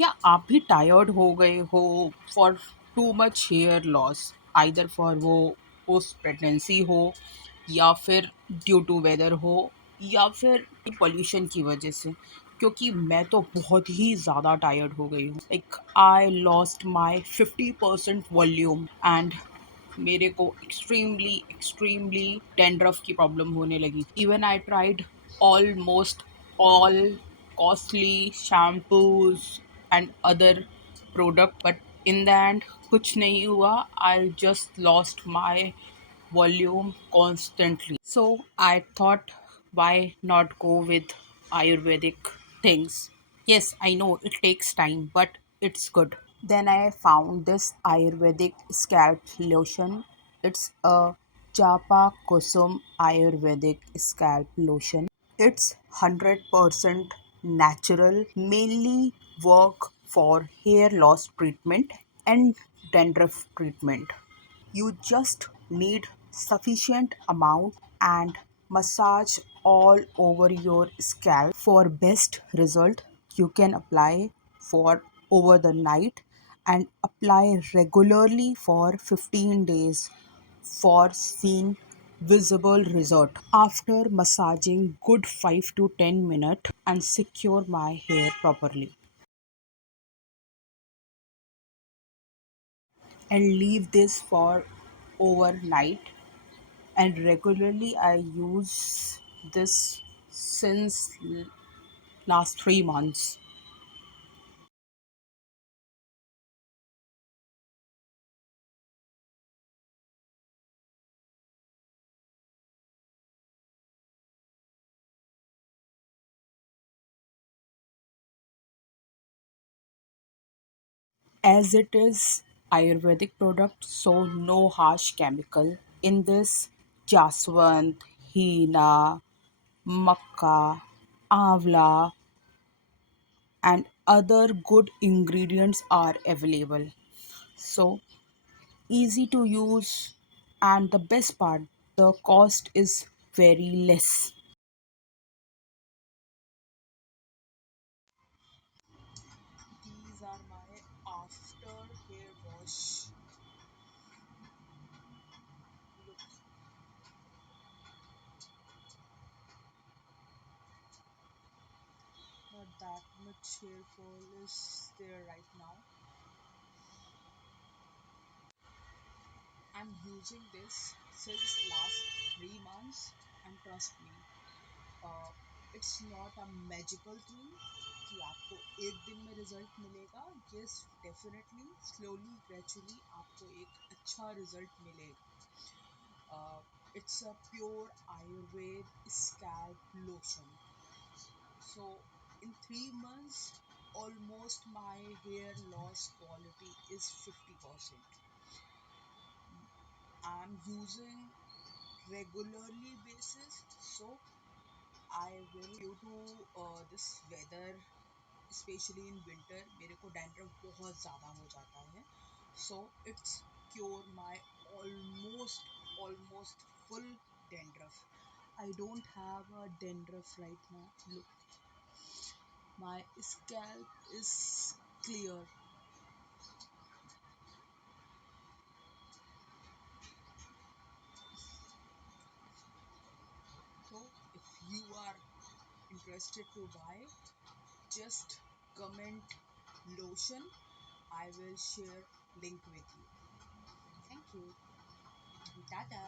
क्या आप भी टायर्ड हो गए हो for too much hair loss, either for वो पोस्ट प्रेगनेंसी हो या फिर ड्यू टू वेदर हो या फिर पोल्यूशन की वजह से? क्योंकि मैं तो बहुत ही ज़्यादा टायर्ड हो गई हूँ। Like I lost my 50% volume and मेरे को एक्सट्रीमली एक्सट्रीमली डैंड्रफ की प्रॉब्लम होने लगी। Even I tried almost all costly shampoos and other product, but in the end कुछ नहीं हुआ। I just lost my volume constantly. So I thought, why not go with Ayurvedic things? Yes, I know it takes time, but it's good. Then I found this Ayurvedic scalp lotion. It's a Japakusum Ayurvedic scalp lotion. It's 100% natural, mainly work for hair loss treatment and dandruff treatment. You just need sufficient amount and massage all over your scalp for best result. You can apply for over the night and apply regularly for 15 days for seeing visible result. After massaging good 5 to 10 minutes and secure my hair properly and leave this for overnight. And regularly I use this since last 3 months. As it is Ayurvedic product, so no harsh chemical in this. Jaswant, Hina, Makka, Avla, and other good ingredients are available. So easy to use, and the best part, the cost is very less. These are my after hair wash. Look, not that much hair fall is there right now. I'm using this since last 3 months, and trust me, uh, it's not a magical thing कि आपको एक दिन में result मिलेगा. Yes, definitely, slowly, gradually आपको एक अच्छा result मिलेगा. It's a pure Ayurvedic scalp lotion. So in 3 months, almost my hair loss quality is 50%. I'm using regularly basis, so I will due to this weather, especially in winter, मेरे को dandruff बहुत ज़्यादा हो जाता है. So it's cure my almost full dandruff. I don't have a dandruff right now. Look, my scalp is clear. So if you are interested to buy, just comment lotion. I will share link with you. Thank you. Tata.